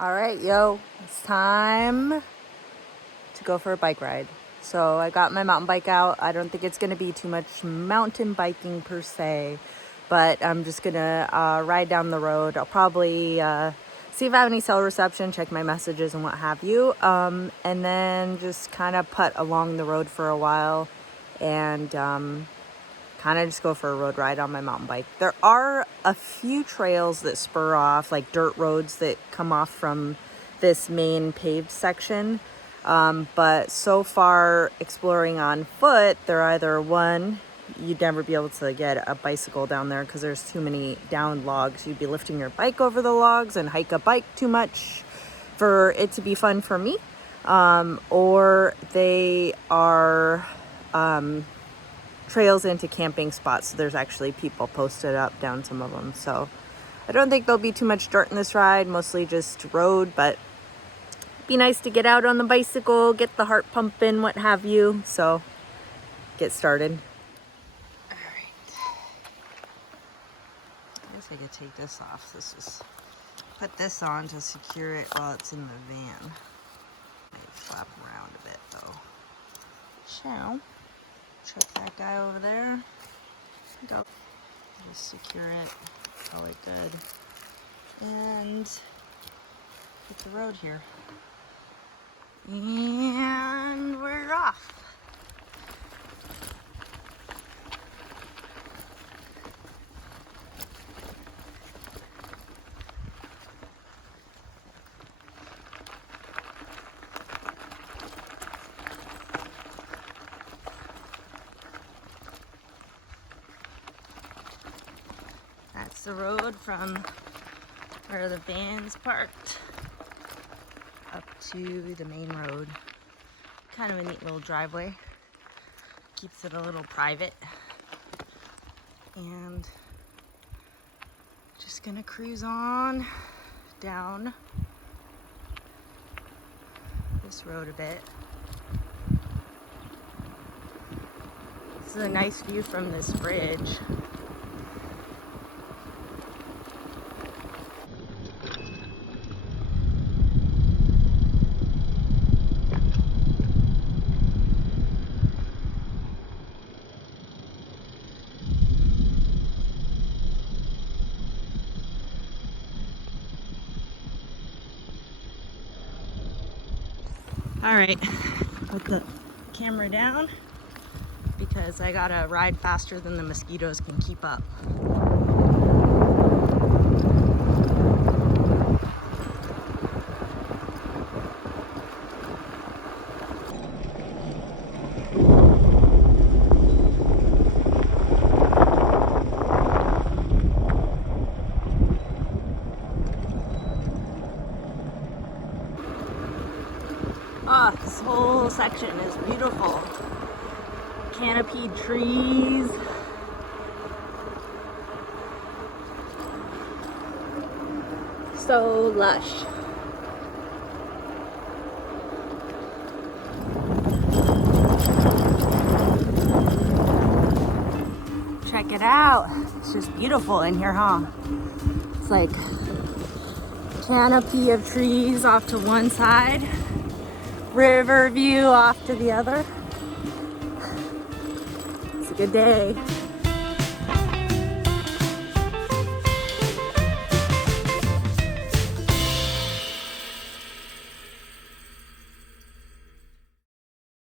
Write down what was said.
All right, yo, it's time to go for a bike ride. So I got my mountain bike out. I don't think it's going to be too much mountain biking per se, but I'm just going to ride down the road. I'll probably see if I have any cell reception, check my messages and what have you, and then just kind of putt along the road for a while and kind of just go for a road ride on my mountain bike. There are a few trails that spur off, like dirt roads that come off from this main paved section. But so far exploring on foot, they're either one, you'd never be able to get a bicycle down there because there's too many downed logs. You'd be lifting your bike over the logs and hike a bike too much for it to be fun for me. Or they are trails into camping spots. So there's actually people posted up down some of them. So I don't think there'll be too much dirt in this ride, mostly just road, but be nice to get out on the bicycle, get the heart pumping, what have you. So get started. All right. I guess I could take this off. Put this on to secure it while it's in the van. Might flap around a bit though. So check that guy over there. Go. Just secure it. Call it good. And hit the road here. And we're off. That's the road from where the van's parked up to the main road. Kind of a neat little driveway. Keeps it a little private. And just gonna cruise on down this road a bit. This is a nice view from this bridge. All right, put the camera down because I gotta ride faster than the mosquitoes can keep up. Oh, this whole section is beautiful. Canopied trees. So lush. Check it out. It's just beautiful in here, huh? It's like canopy of trees off to one side. River view off to the other. It's a good day.